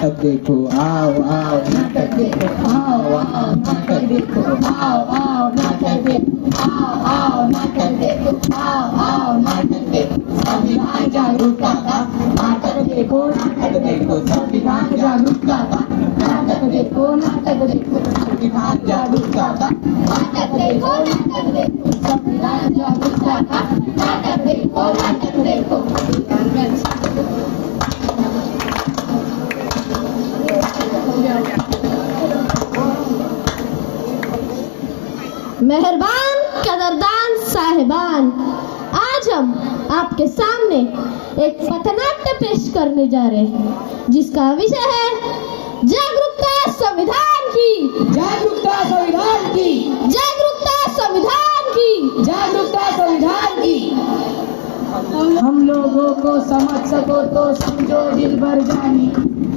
नाटक देखो आओ आओ नाटक देखो आओ आओ नाटक देखो आओ आओ नाटक देखो आओ आओ नाटक देखो आओ आओ नाटक देखो संविधान जागरूकता का नाटक देखो संविधान जागरूकता का नाटक देखो संविधान जागरूकता का नाटक देखो संविधान जागरूकता का नाटक देखो मेहरबान कदरदान साहिबान, आज हम आपके सामने एक पथनाट्य पेश करने जा रहे हैं जिसका विषय है जागरूकता संविधान की, जागरूकता संविधान की, जागरूकता संविधान की, जागरूकता संविधान की। हम लोगों को समझ सको तो समझो दिल भर जानी,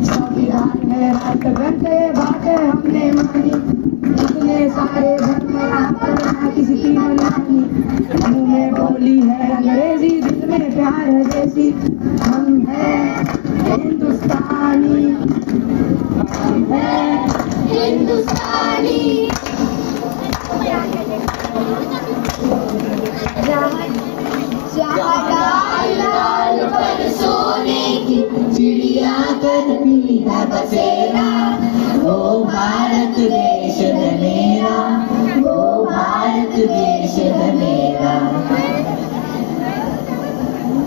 संविधान है राष्ट्र ग्रंथ, ये बातें हमने मानी। इतने सारे धर्म यहाँ पर ना किसी की मनमानी, मुंह में बोली है अंग्रेजी, दिल में प्यार है देसी। हम हैं हिंदुस्तानी, हम हैं हिंदुस्तानी। लाल पर सोने की चिड़िया करती है बसेरा, वो भारत देश है मेरा, वो भारत देश है मेरा।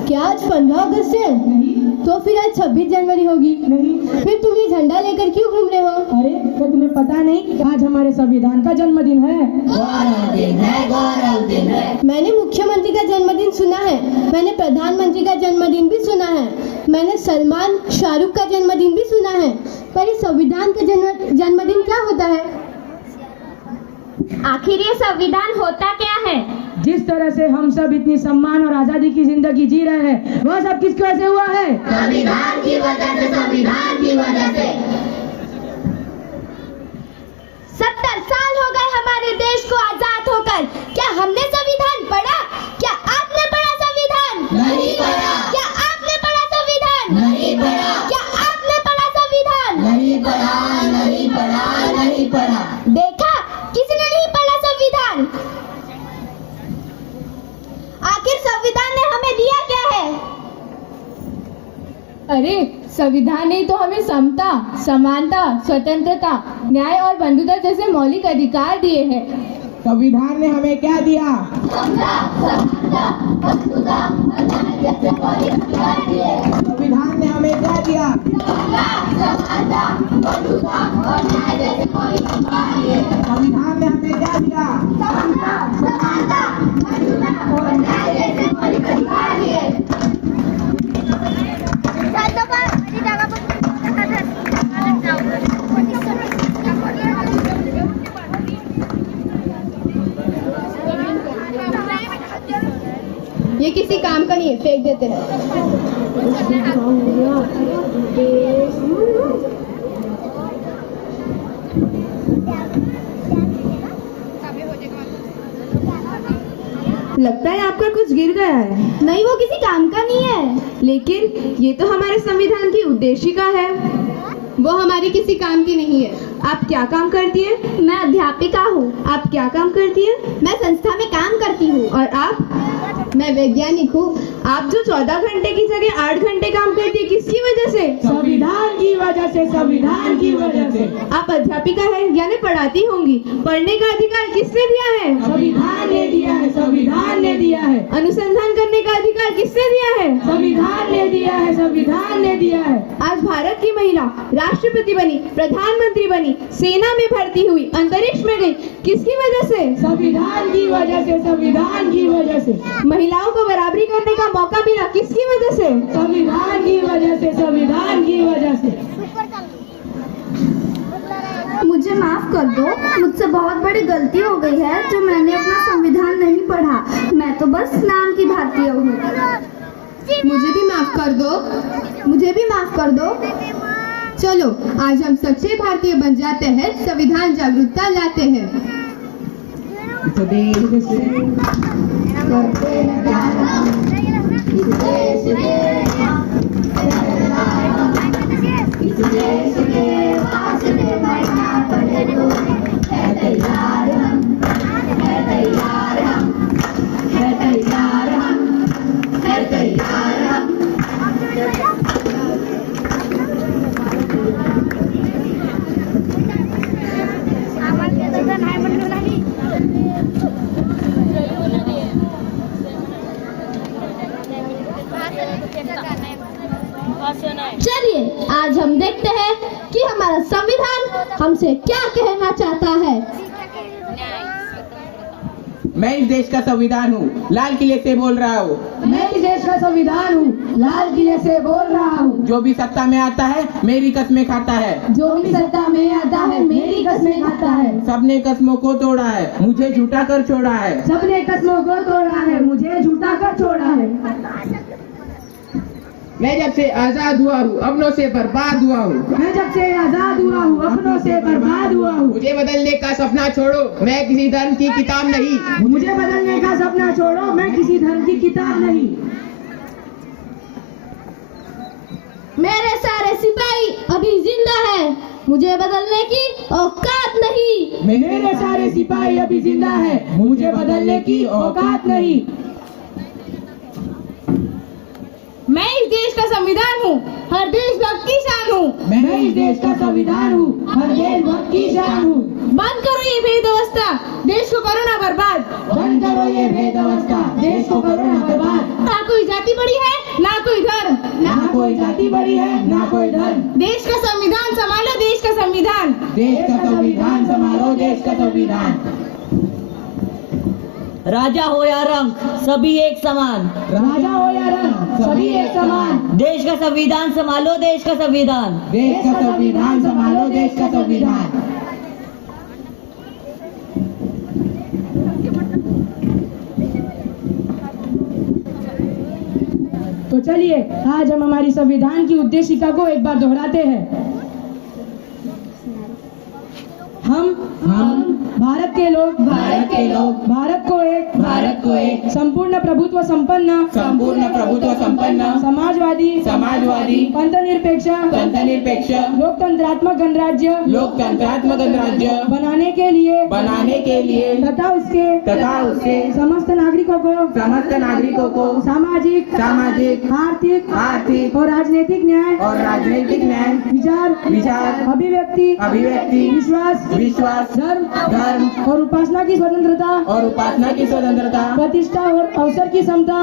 क्या आज 15 अगस्त है? नहीं। तो फिर आज 26 जनवरी होगी। नहीं। फिर तुम ये झंडा लेकर क्यों घूम रहे हो? अरे क्या तुम्हें पता नहीं कि आज हमारे संविधान का जन्मदिन है? गौरव दिन है, गौरव दिन है। मैंने मुख्यमंत्री का जन्मदिन सुना है, मैंने प्रधानमंत्री का जन्मदिन भी सुना है, मैंने सलमान शाहरुख का जन्मदिन भी सुना है, पर ये संविधान का जन्मदिन क्या होता है? आखिर ये संविधान होता क्या है? जिस तरह से हम सब इतनी सम्मान और आजादी की जिंदगी जी रहे हैं, वह सब किसकी वजह से हुआ है? संविधान की वजह से, संविधान की वजह से। 70 साल हो गए हमारे देश को आजाद होकर, क्या हमने संविधान पढ़ा? क्या आपने पढ़ा संविधान? नहीं पढ़ा। क्या आपने पढ़ा संविधान? नहीं पढ़ा। क्या आपने पढ़ा संविधान? नहीं पढ़ा, नहीं पढ़ा, नहीं पढ़ा। देखा, किसने नहीं पढ़ा संविधान? आखिर संविधान ने हमें दिया क्या है? अरे संविधान ने तो हमें समता, समानता, स्वतंत्रता, न्याय और बंधुता जैसे मौलिक अधिकार दिए हैं। संविधान ने हमें क्या दिया? संविधान ने हमें क्या दिया? संविधान ने हमें क्या दिया? ये किसी काम का नहीं है, फेंक देते हैं। लगता है आपका कुछ गिर गया है। नहीं, वो किसी काम का नहीं है। लेकिन ये तो हमारे संविधान की उद्देशिका है। वो हमारी किसी काम की नहीं है। आप क्या काम करती हैं? मैं अध्यापिका हूँ। आप क्या काम करती हैं? मैं संस्था में काम करती हूँ। और आप? मैं वैज्ञानिक हूँ। आप जो 14 घंटे की जगह 8 घंटे काम करती है, किसकी वजह से? संविधान की वजह से, संविधान की वजह से। आप अध्यापिका है यानी पढ़ाती होंगी। पढ़ने का अधिकार किसने दिया है? संविधान ने दिया है, संविधान ने दिया है। अनुसंधान करने का अधिकार किसने दिया है? संविधान ने दिया है, संविधान ने दिया है। आज भारत की महिला राष्ट्रपति बनी, प्रधानमंत्री बनी, सेना में भर्ती हुई, अंतरिक्ष में गई, किसकी वजह से? संविधान की वजह से, संविधान की वजह से। महिलाओं को बराबरी करने का मौका मिला, किसकी वजह से? संविधान की वजह से, संविधान की वजह से। मुझे माफ कर दो, मुझसे बहुत बड़ी गलती हो गई है जो मैंने अपना संविधान नहीं पढ़ा। मैं तो बस नाम की भारतीय हूँ। मुझे भी माफ कर दो, मुझे भी माफ कर दो। चलो आज हम सच्चे भारतीय बन जाते हैं, संविधान जागरूकता लाते हैं। इस देश से करते हैं प्यारा, इस देश से, इस देश चलिए आज हम देखते हैं कि हमारा संविधान हमसे क्या कहना चाहता है। मैं इस देश का संविधान हूँ, लाल किले से बोल रहा हूँ। मैं इस देश का संविधान हूँ, लाल किले से बोल रहा हूँ। जो भी सत्ता में आता है मेरी कस्में खाता है। जो भी सत्ता में आता है मेरी कस्में खाता है। सबने कस्मों को तोड़ा है, मुझे झूठा कर छोड़ा है। सबने कस्मों को तोड़ा है, मुझे झूठा कर छोड़ा है। मैं जब से आजाद हुआ हूँ अपनों से बर्बाद हुआ हूँ। मैं जब से आजाद हुआ हूँ अपनों से बर्बाद हुआ हूँ। मुझे बदलने का सपना छोड़ो, मैं किसी धर्म की किताब नहीं। मुझे बदलने का सपना छोड़ो, मैं किसी धर्म की किताब नहीं। मेरे सारे सिपाही अभी जिंदा है, मुझे बदलने की औकात नहीं। मेरे सारे सिपाही अभी जिंदा है, मुझे बदलने की औकात नहीं। मैं इस देश का संविधान हूँ, हर देशभक्त की शान हूँ। मैं इस देश का संविधान हूँ, हर देशभक्त की शान हूँ। बंद करो ये भेदवस्था, देश को करो ना बर्बाद। बंद करो ये भेदवस्था, देश को करो ना बर्बाद। ना कोई जाति बड़ी है ना कोई धर्म, ना कोई जाति बड़ी है ना कोई धर्म। देश का संविधान संभालो, देश का संविधान। देश का संविधान संभालो, देश का संविधान। राजा हो या रंग सभी एक समान, राजा हो या रंग सभी एक समान। देश का संविधान संभालो, देश का संविधान। देश का संविधान संभालो, देश का संविधान। तो चलिए आज हम हमारी संविधान की उद्देशिका को एक बार दोहराते हैं। हम भारत के लोग भारत को एक संपूर्ण प्रभुत्व संपन्न समाजवादी पंथनिरपेक्ष लोकतंत्रात्मक गणराज्य बनाने के लिए तथा उसके समस्त नागरिकों को सामाजिक आर्थिक और राजनीतिक न्याय विचार अभिव्यक्ति विश्वास धर्म और उपासना की स्वतंत्रता प्रतिष्ठा और अवसर की समता